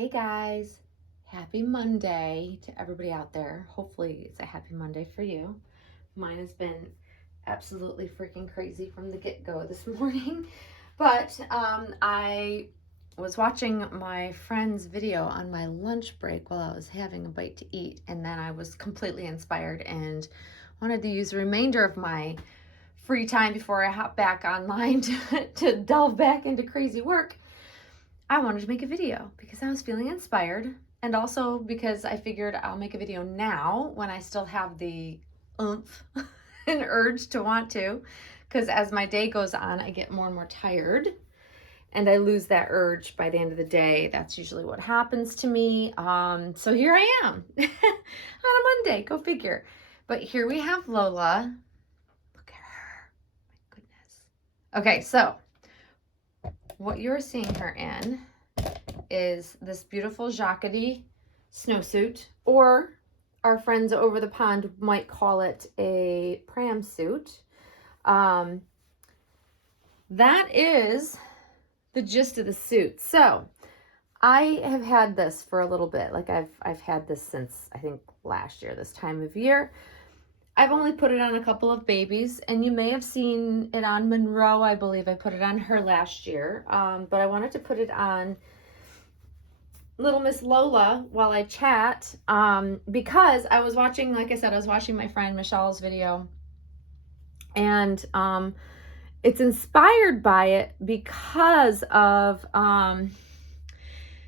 Hey guys, happy Monday to everybody out there. Hopefully it's a happy Monday for you. Mine has been absolutely freaking crazy from the get-go this morning. But I was watching my friend's video on my lunch break while I was having a bite to eat, and then I was completely inspired and wanted to use the remainder of my free time before I hop back online to delve back into crazy work. I wanted to make a video because I was feeling inspired, and also because I figured I'll make a video now when I still have the oomph and urge to want to, because as my day goes on, I get more and more tired and I lose that urge by the end of the day. That's usually what happens to me. So here I am on a Monday, go figure. But here we have Lola. Look at her, my goodness. Okay, so what you're seeing her in is this beautiful Jacquardie snowsuit, or our friends over the pond might call it a pram suit. That is the gist of the suit. So I have had this for a little bit. Like I've had this since I think last year, this time of year. I've only put it on a couple of babies, and you may have seen it on Monroe. I believe I put it on her last year, but I wanted to put it on little Miss Lola while I chat, because I was watching, like I said, I was watching my friend Michelle's video, and it's inspired by it because of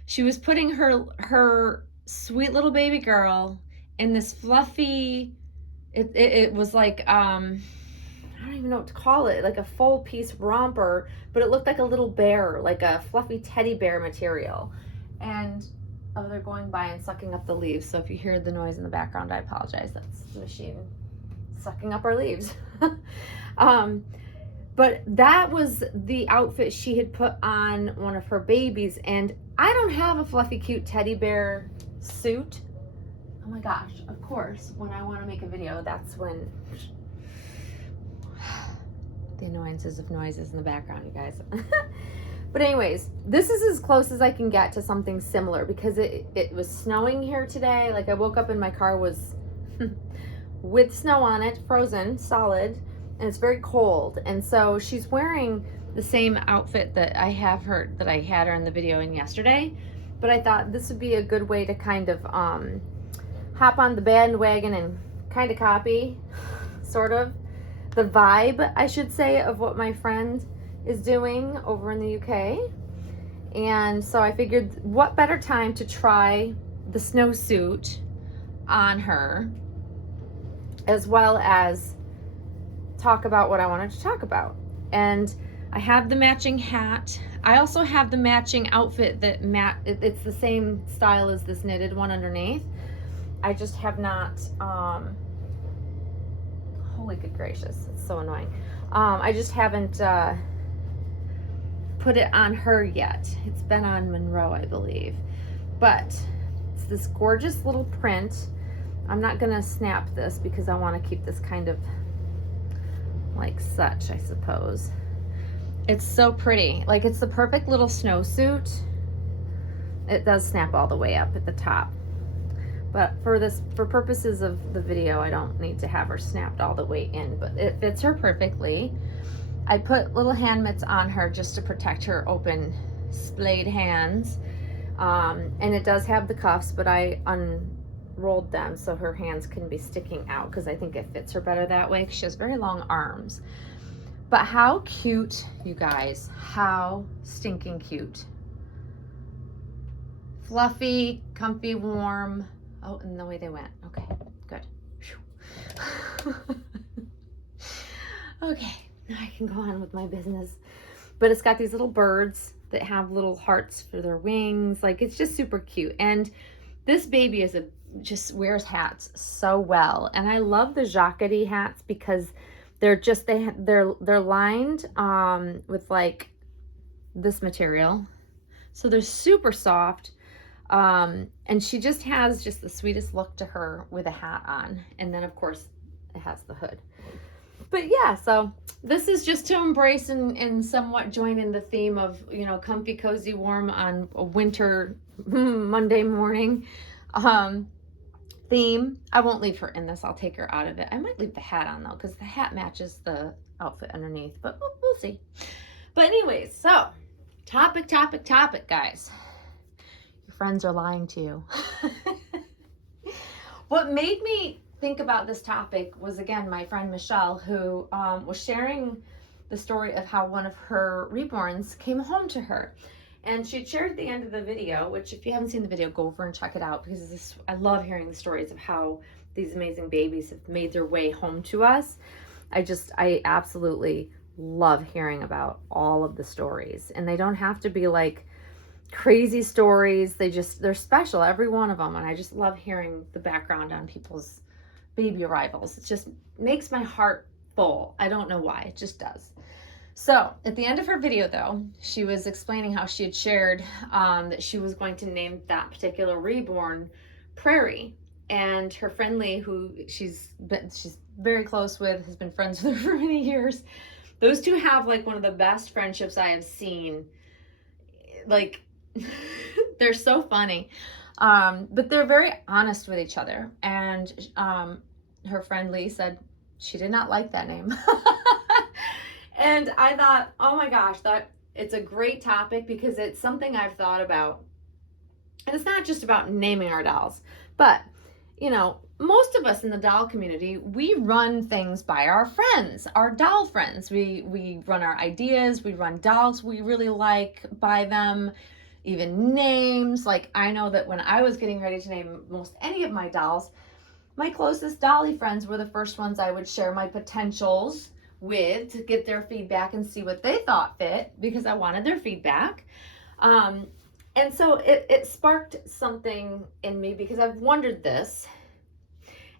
she was putting her sweet little baby girl in this fluffy, it was like I don't even know what to call it, like a full piece romper, but it looked like a little bear, like a fluffy teddy bear material. And oh, they're going by and sucking up the leaves. So if you hear the noise in the background, I apologize. That's the machine sucking up our leaves. But that was the outfit she had put on one of her babies. And I don't have a fluffy, cute teddy bear suit. Oh my gosh, of course, when I want to make a video, that's when the annoyances of noises in the background, you guys. But anyways, this is as close as I can get to something similar, because it was snowing here today. Like I woke up and my car was with snow on it, frozen, solid, and it's very cold. And so she's wearing the same outfit that I had her in the video in yesterday. But I thought this would be a good way to kind of hop on the bandwagon and kind of copy, sort of, the vibe, I should say, of what my friend is doing over in the UK. And so I figured, what better time to try the snowsuit on her, as well as talk about what I wanted to talk about. And I have the matching hat. I also have the matching outfit that it's the same style as this knitted one underneath. I just have not, holy good gracious, it's so annoying. I just haven't put it on her yet. It's been on Monroe, I believe. But it's this gorgeous little print. I'm not gonna snap this because I want to keep this kind of like such, I suppose. It's so pretty. Like, it's the perfect little snowsuit. It does snap all the way up at the top. But for purposes of the video, I don't need to have her snapped all the way in, but it fits her perfectly. I put little hand mitts on her just to protect her open, splayed hands. And it does have the cuffs, but I unrolled them so her hands can be sticking out, because I think it fits her better that way, because she has very long arms. But how cute, you guys. How stinking cute. Fluffy, comfy, warm. Oh, and the way they went. Okay, good. Okay, now I can go on with my business. But it's got these little birds that have little hearts for their wings. Like, it's just super cute. And this baby just wears hats so well. And I love the Jacquardie hats because they're just, they're lined with like this material. So they're super soft. And she just has just the sweetest look to her with a hat on. And then of course it has the hood. But yeah, so this is just to embrace and somewhat join in the theme of, comfy, cozy, warm on a winter Monday morning theme. I won't leave her in this. I'll take her out of it. I might leave the hat on though, because the hat matches the outfit underneath, but we'll see. But anyways, so topic, guys. Your friends are lying to you. What made me think about this topic was, again, my friend Michelle, who was sharing the story of how one of her reborns came home to her. And she shared at the end of the video, which if you haven't seen the video, go over and check it out, because I love hearing the stories of how these amazing babies have made their way home to us. I absolutely love hearing about all of the stories. And they don't have to be like crazy stories. They're special, every one of them. And I just love hearing the background on people's baby arrivals. It just makes my heart full. I don't know why, it just does. So at the end of her video though, she was explaining how she had shared that she was going to name that particular reborn Prairie. And her friend Lee, who she's very close with, has been friends with her for many years. Those two have like one of the best friendships I have seen. Like, they're so funny. But they're very honest with each other. And her friend Lee said she did not like that name. And I thought, oh my gosh, that it's a great topic, because it's something I've thought about. And it's not just about naming our dolls, but most of us in the doll community, we run things by our friends, our doll friends. We run our ideas, we run dolls we really like by them, even names. Like, I know that when I was getting ready to name most any of my dolls, my closest dolly friends were the first ones I would share my potentials with, to get their feedback and see what they thought fit, because I wanted their feedback. And so it sparked something in me, because I've wondered this,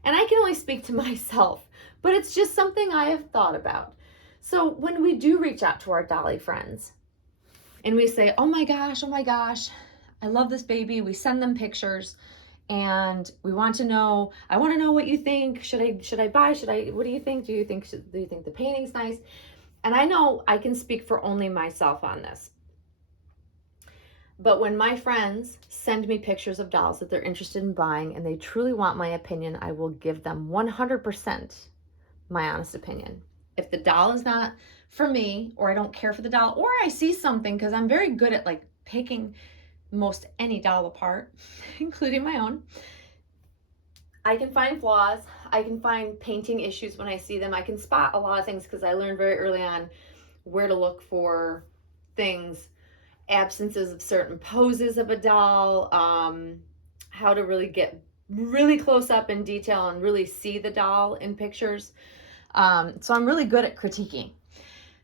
and I can only speak to myself, but it's just something I have thought about. So when we do reach out to our dolly friends and we say, oh my gosh, I love this baby. We send them pictures and we want to know, I want to know what you think. Should I buy? What do you think? Do you think the painting's nice? And I know I can speak for only myself on this. But when my friends send me pictures of dolls that they're interested in buying and they truly want my opinion, I will give them 100% my honest opinion. If the doll is not for me, or I don't care for the doll, or I see something, because I'm very good at like picking most any doll apart, including my own. I can find flaws. I can find painting issues when I see them. I can spot a lot of things, because I learned very early on where to look for things. Absences of certain poses of a doll, how to really get really close up in detail and really see the doll in pictures. So I'm really good at critiquing.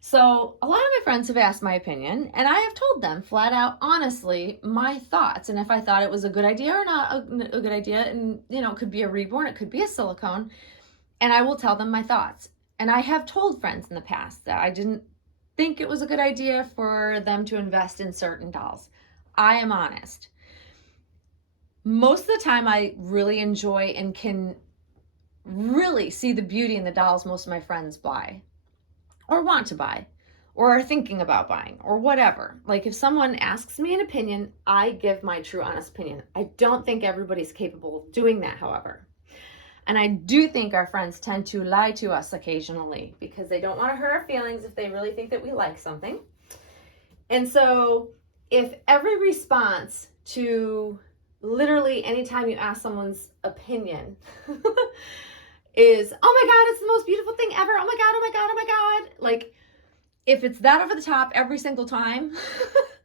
So a lot of my friends have asked my opinion, and I have told them flat out, honestly, my thoughts, and if I thought it was a good idea or not a good idea. And it could be a reborn, it could be a silicone, and I will tell them my thoughts. And I have told friends in the past that I didn't think it was a good idea for them to invest in certain dolls. I am honest. Most of the time I really enjoy and can really see the beauty in the dolls most of my friends buy, or want to buy, or are thinking about buying, or whatever. Like, if someone asks me an opinion, I give my true honest opinion. I don't think everybody's capable of doing that, however. And I do think our friends tend to lie to us occasionally, because they don't want to hurt our feelings if they really think that we like something. And so if every response to literally anytime you ask someone's opinion is, oh my God, it's the most beautiful thing ever. Oh my God, oh my God, oh my God. Like, if it's that over the top every single time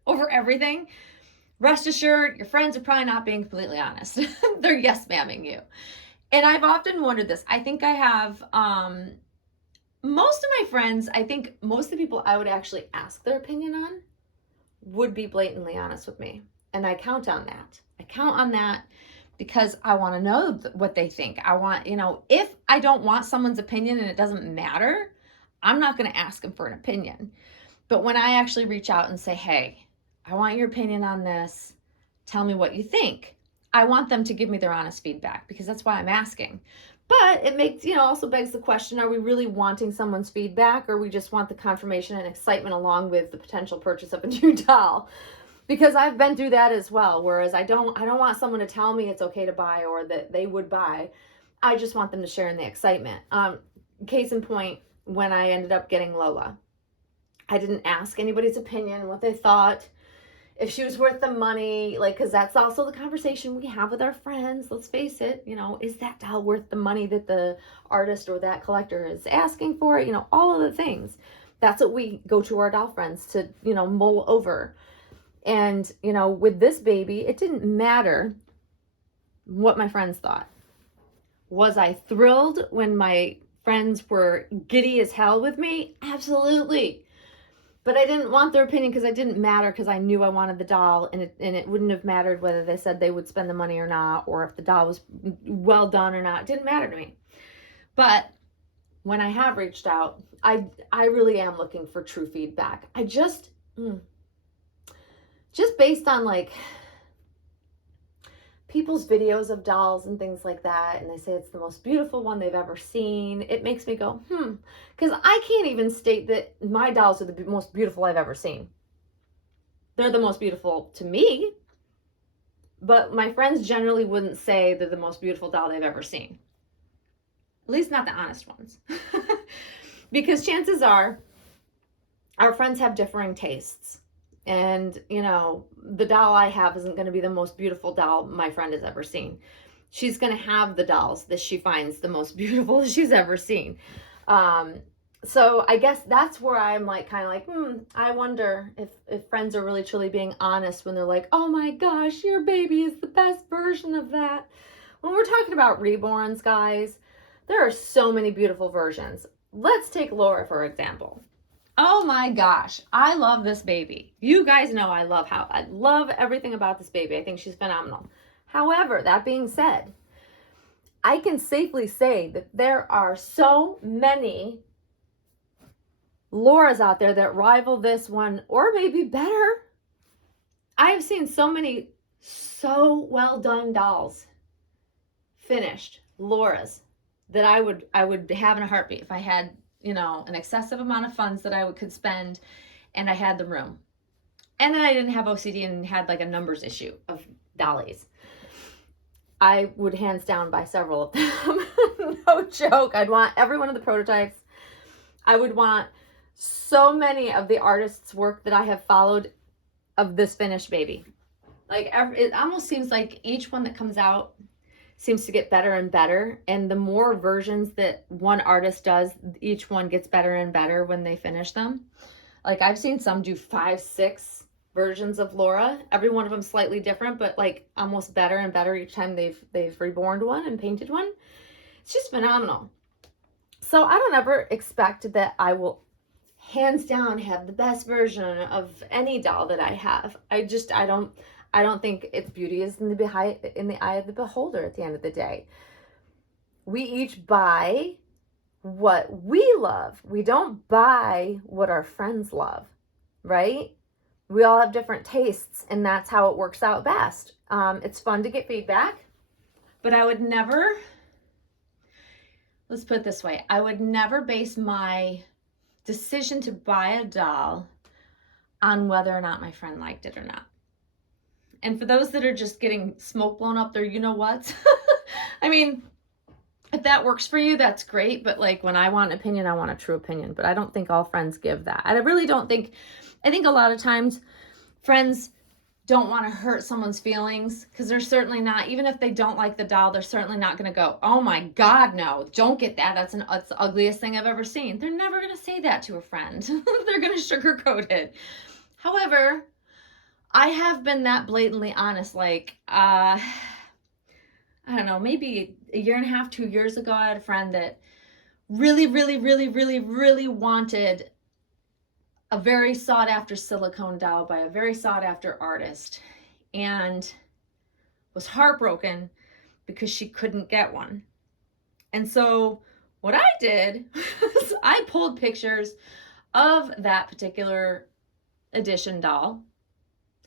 over everything, rest assured your friends are probably not being completely honest. They're yes ma'aming you. And I've often wondered this. I think I have, most of my friends, I think most of the people I would actually ask their opinion on would be blatantly honest with me. And I count on that. I count on that because I want to know what they think. I want, if I don't want someone's opinion and it doesn't matter, I'm not going to ask them for an opinion. But when I actually reach out and say, hey, I want your opinion on this, tell me what you think, I want them to give me their honest feedback, because that's why I'm asking. But it makes, also begs the question, are we really wanting someone's feedback, or we just want the confirmation and excitement along with the potential purchase of a new doll? Because I've been through that as well, whereas I don't want someone to tell me it's okay to buy or that they would buy. I just want them to share in the excitement. Case in point, when I ended up getting Lola, I didn't ask anybody's opinion, what they thought, if she was worth the money, like, because that's also the conversation we have with our friends. Let's face it, is that doll worth the money that the artist or that collector is asking for? All of the things. That's what we go to our doll friends to, mull over. And, with this baby, it didn't matter what my friends thought. Was I thrilled when my friends were giddy as hell with me? Absolutely. But I didn't want their opinion because it didn't matter, because I knew I wanted the doll, and it wouldn't have mattered whether they said they would spend the money or not, or if the doll was well done or not. It didn't matter to me. But when I have reached out, I really am looking for true feedback. I just based on like people's videos of dolls and things like that, and they say it's the most beautiful one they've ever seen, it makes me go, because I can't even state that my dolls are the most beautiful I've ever seen. They're the most beautiful to me, but my friends generally wouldn't say they're the most beautiful doll they've ever seen. At least not the honest ones. Because chances are our friends have differing tastes. And, the doll I have isn't going to be the most beautiful doll my friend has ever seen. She's going to have the dolls that she finds the most beautiful she's ever seen. So I guess that's where I'm like, kind of like, I wonder if friends are really truly being honest when they're like, oh my gosh, your baby is the best version of that. When we're talking about reborns, guys, there are so many beautiful versions. Let's take Laura, for example. Oh my gosh, I love this baby. You guys know I love everything about this baby. I think she's phenomenal. However, that being said, I can safely say that there are so many Lauras out there that rival this one, or maybe better. I've seen so many so well done dolls, finished Lauras, that I would have in a heartbeat if I had an excessive amount of funds that I could spend and I had the room. And then I didn't have OCD and had like a numbers issue of dollies. I would hands down buy several of them. No joke. I'd want every one of the prototypes. I would want so many of the artists' work that I have followed of this finished baby. Like it almost seems like each one that comes out seems to get better and better, and the more versions that one artist does, each one gets better and better when they finish them. Like I've seen some do 5, 6 versions of Laura, every one of them slightly different, but like almost better and better each time they've reborned one and painted one. It's just phenomenal. So I don't ever expect that I will hands down have the best version of any doll that I have. I don't think its beauty is in the eye of the beholder at the end of the day. We each buy what we love. We don't buy what our friends love, right? We all have different tastes, and that's how it works out best. It's fun to get feedback, but I would never, let's put it this way, I would never base my decision to buy a doll on whether or not my friend liked it or not. And for those that are just getting smoke blown up there, you know what? I mean, if that works for you, that's great. But like when I want an opinion, I want a true opinion. But I don't think all friends give that. I really don't think, I think a lot of times friends don't want to hurt someone's feelings, because they're certainly not, even if they don't like the doll, they're certainly not going to go, oh my God, no, don't get that. That's the ugliest thing I've ever seen. They're never going to say that to a friend. They're going to sugarcoat it. However, I have been that blatantly honest, like, I don't know, maybe a year and a half, 2 years ago, I had a friend that really, really, really, really, really wanted a very sought after silicone doll by a very sought after artist, and was heartbroken because she couldn't get one. And so what I did was I pulled pictures of that particular edition doll.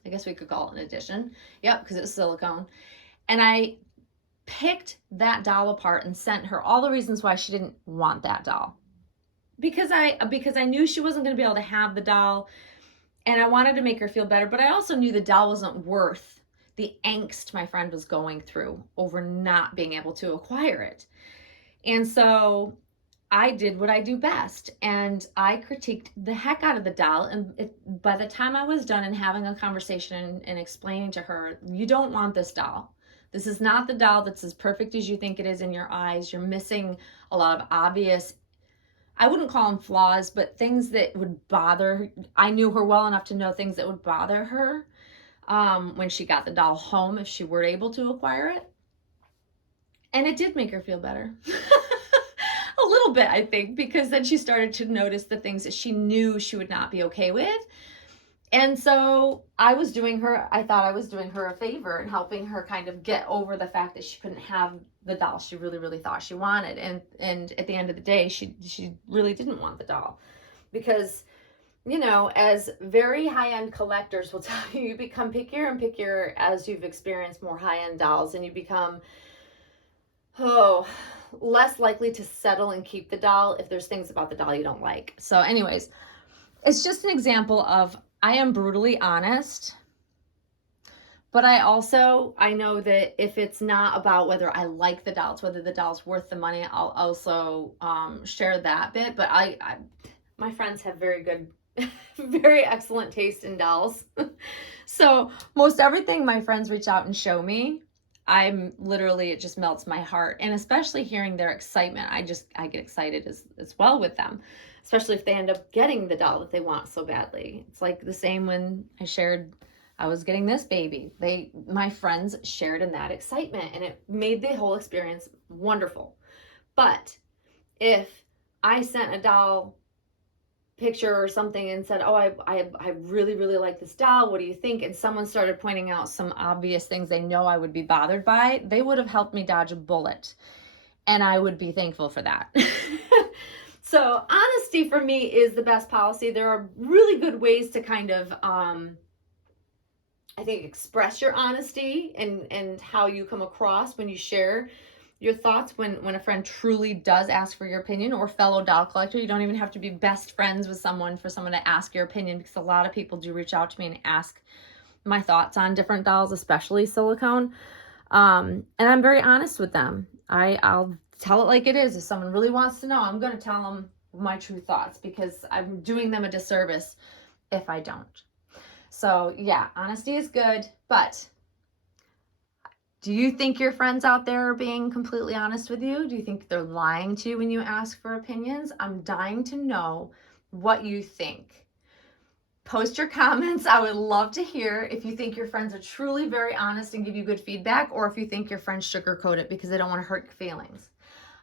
I guess we could call it an edition. Yep, because it's silicone. And I picked that doll apart and sent her all the reasons why she didn't want that doll. Because I knew she wasn't going to be able to have the doll, and I wanted to make her feel better, but I also knew the doll wasn't worth the angst my friend was going through over not being able to acquire it. And so I did what I do best, and I critiqued the heck out of the doll. And by the time I was done and having a conversation and explaining to her, you don't want this doll. This is not the doll that's as perfect as you think it is in your eyes. You're missing a lot of obvious, I wouldn't call them flaws, but things that would bother her. I knew her well enough to know things that would bother her when she got the doll home, if she were able to acquire it. And it did make her feel better. A little bit, I think, because then she started to notice the things that she knew she would not be okay with. And so I thought I was doing her a favor and helping her kind of get over the fact that she couldn't have the doll she really, really thought she wanted. And at the end of the day, she really didn't want the doll. Because, you know, as very high-end collectors will tell you, you become pickier and pickier as you've experienced more high-end dolls, and you become, less likely to settle and keep the doll if there's things about the doll you don't like. So anyways, it's just an example of, I am brutally honest, but I know that if it's not about whether I like the dolls, whether the doll's worth the money, I'll also share that bit. But my friends have very good, very excellent taste in dolls. So most everything my friends reach out and show me, it just melts my heart. And especially hearing their excitement, I get excited as well with them, especially if they end up getting the doll that they want so badly. It's like the same when I shared I was getting this baby. My friends shared in that excitement, and it made the whole experience wonderful. But if I sent a doll picture or something and said, I really, really like this doll, what do you think? And someone started pointing out some obvious things they know I would be bothered by, they would have helped me dodge a bullet. And I would be thankful for that. So honesty for me is the best policy. There are really good ways to kind of, I think, express your honesty and how you come across when you share your thoughts when a friend truly does ask for your opinion, or fellow doll collector. You don't even have to be best friends with someone for someone to ask your opinion, because a lot of people do reach out to me and ask my thoughts on different dolls, especially silicone. And I'm very honest with them. I'll tell it like it is. If someone really wants to know, I'm going to tell them my true thoughts, because I'm doing them a disservice if I don't. So yeah, honesty is good, but do you think your friends out there are being completely honest with you? Do you think they're lying to you when you ask for opinions? I'm dying to know what you think. Post your comments. I would love to hear if you think your friends are truly very honest and give you good feedback, or if you think your friends sugarcoat it because they don't want to hurt your feelings.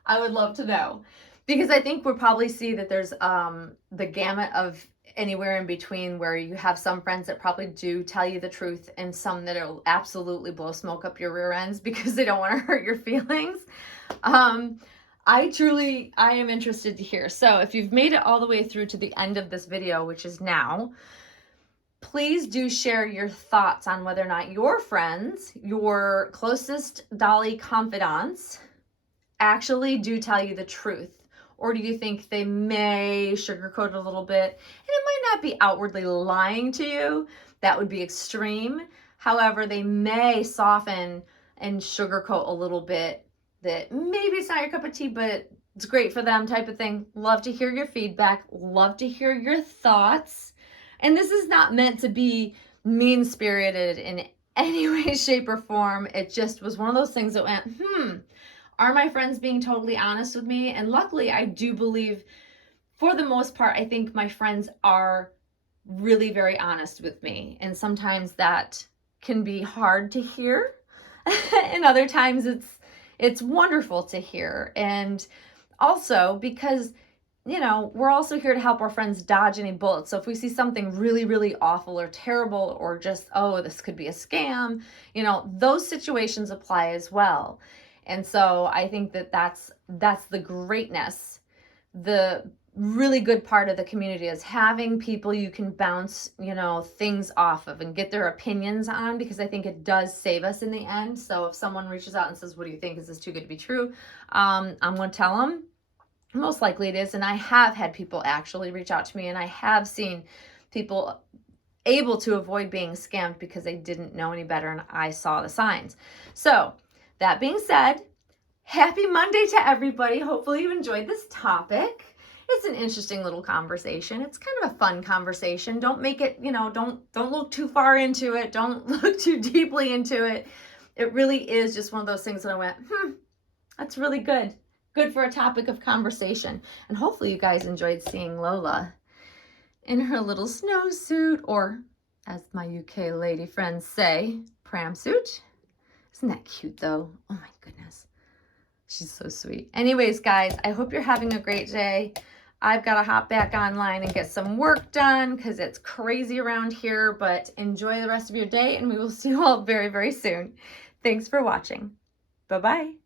I would love to know, because I think we'll probably see that there's the gamut of anywhere in between, where you have some friends that probably do tell you the truth, and some that will absolutely blow smoke up your rear ends because they don't want to hurt your feelings. I am interested to hear. So if you've made it all the way through to the end of this video, which is now, please do share your thoughts on whether or not your friends, your closest dolly confidants, actually do tell you the truth. Or do you think they may sugarcoat a little bit? And it might not be outwardly lying to you. That would be extreme. However, they may soften and sugarcoat a little bit, that maybe it's not your cup of tea, but it's great for them, type of thing. Love to hear your feedback. Love to hear your thoughts. And this is not meant to be mean-spirited in any way, shape, or form. It just was one of those things that went, are my friends being totally honest with me? And luckily, I do believe, for the most part, I think my friends are really very honest with me. And sometimes that can be hard to hear. And other times it's wonderful to hear. And also because, you know, we're also here to help our friends dodge any bullets. So if we see something really, really awful or terrible, or just, this could be a scam, you know, those situations apply as well. And so I think that that's the greatness. The really good part of the community is having people you can bounce, you know, things off of and get their opinions on, because I think it does save us in the end. So if someone reaches out and says, what do you think? Is this too good to be true? I'm going to tell them most likely it is. And I have had people actually reach out to me, and I have seen people able to avoid being scammed because they didn't know any better and I saw the signs. So that being said, happy Monday to everybody. Hopefully you enjoyed this topic. It's an interesting little conversation. It's kind of a fun conversation. Don't make it, you know, don't look too far into it. Don't look too deeply into it. It really is just one of those things that I went, that's really good. Good for a topic of conversation. And hopefully you guys enjoyed seeing Lola in her little snowsuit, or as my UK lady friends say, pram suit. Isn't that cute though? Oh my goodness. She's so sweet. Anyways, guys, I hope you're having a great day. I've got to hop back online and get some work done because it's crazy around here, but enjoy the rest of your day and we will see you all very, very soon. Thanks for watching. Bye-bye.